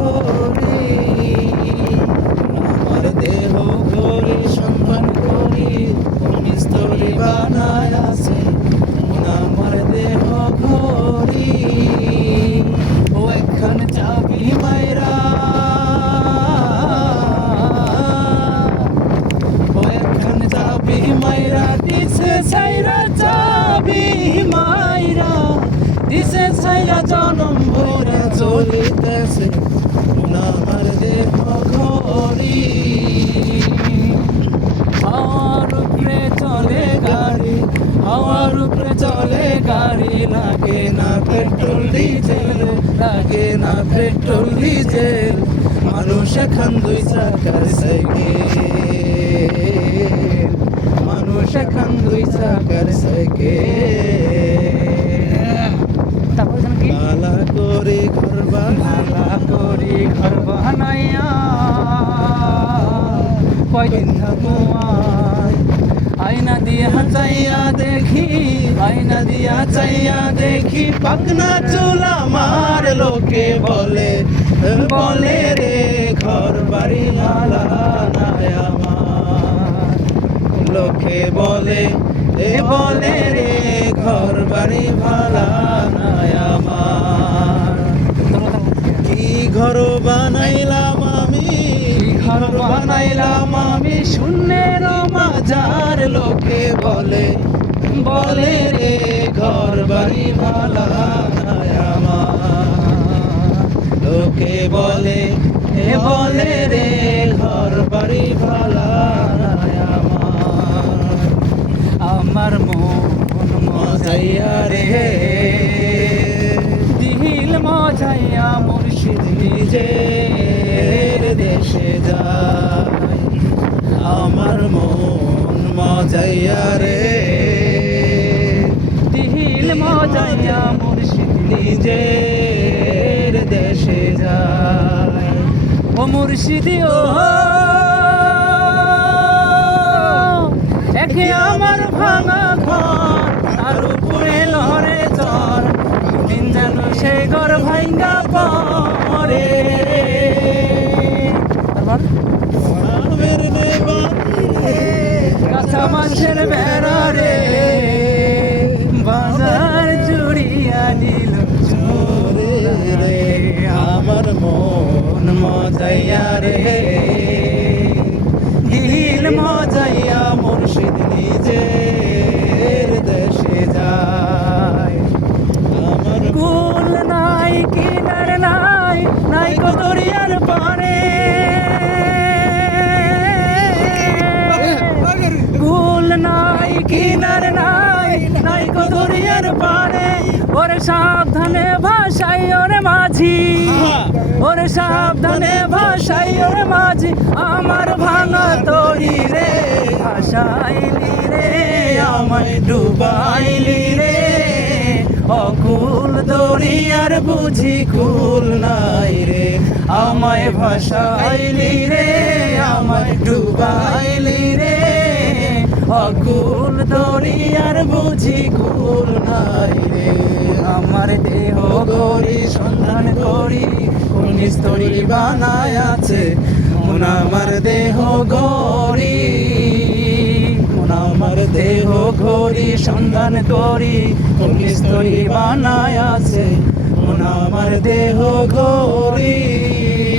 করি আমার দেহ করি সন্তান করি কোন স্থলে আছে। আমার দেহ করি ও একখান চাবি মায়েরা। ও একখান চাবি মায়েরা, দিছে ছাইরা চাবি মায়েরা। দিছে ছাইরা জনম ভরে চলিতেছে। চলে গাড়ি লাগে না পেট্রোল ডিজেল লাগে না পেট্রোল ডিজেল। মানুষ এখন দুই চাকার সাইকেল। মানুষ এখন দুই চাকার সাইকেল। বালা করে ঘর বানালা করে ঘর বানাইয়া, কয়দিন থাকো আয় আয়না দিয়া চাইয়া দেখি, আয়না দিয়া চাইয়া দেখি পাকনা চুল আমার লোকে বলে বলে রে ঘর বাড়ি লালা লোকে বলে, এ বলে রে ঘর বাড়ি ভালা ঘর বানাইলাম আমি ঘর বানাইলাম আমি। শূন্যের মাজার লোকে বলে বলে রে ঘর বাড়ি ভালা নাই আমার। লোকে বলে বলে রে মজাইয়া মুর্শিদ নিজের দেশে যায় আমার মন মজাইয়া রে। দিল মজাইয়া মুর্শিদ নিজের দেশে যায় ও মুর্শিদি ও একে আমার ভাঙা ঘর আর উপরে লহরে চর যেন সে ঘর ভাঙ্গা পরে। কাঁচা মাছের বেড়া রে বাজার জুড়িয়া নিল আমার মন মজাইয়া রে। নাই কদরিয়ার পারে কুল নাই, কিনার নাই নাই কদরিয়ার পারে ওরে সাবধানে ভাষাই ওরে মাঝি। ওরে সাবধানে ভাষাই ওরে মাঝি। আমার ভাঙা তরি রে ভাষাইলি রে, আমায় ডুবাইলি রে। অকুল দরিয়ার বুঝি কুল নাই রে। আমায় ভাষাইলি রে, আমায় ডুবাইলি রে। অকুল দরিয়ার বুঝি কুল নাই রে। আমার দেহ গরি সন্ধান করি কোন স্তরি বানায় আছে। মন আমার দেহ গরি মন আমার দেহ ঘড়ি সন্ধান করি কোন স্তরি বানায় আছে। আমার দেহ গরিব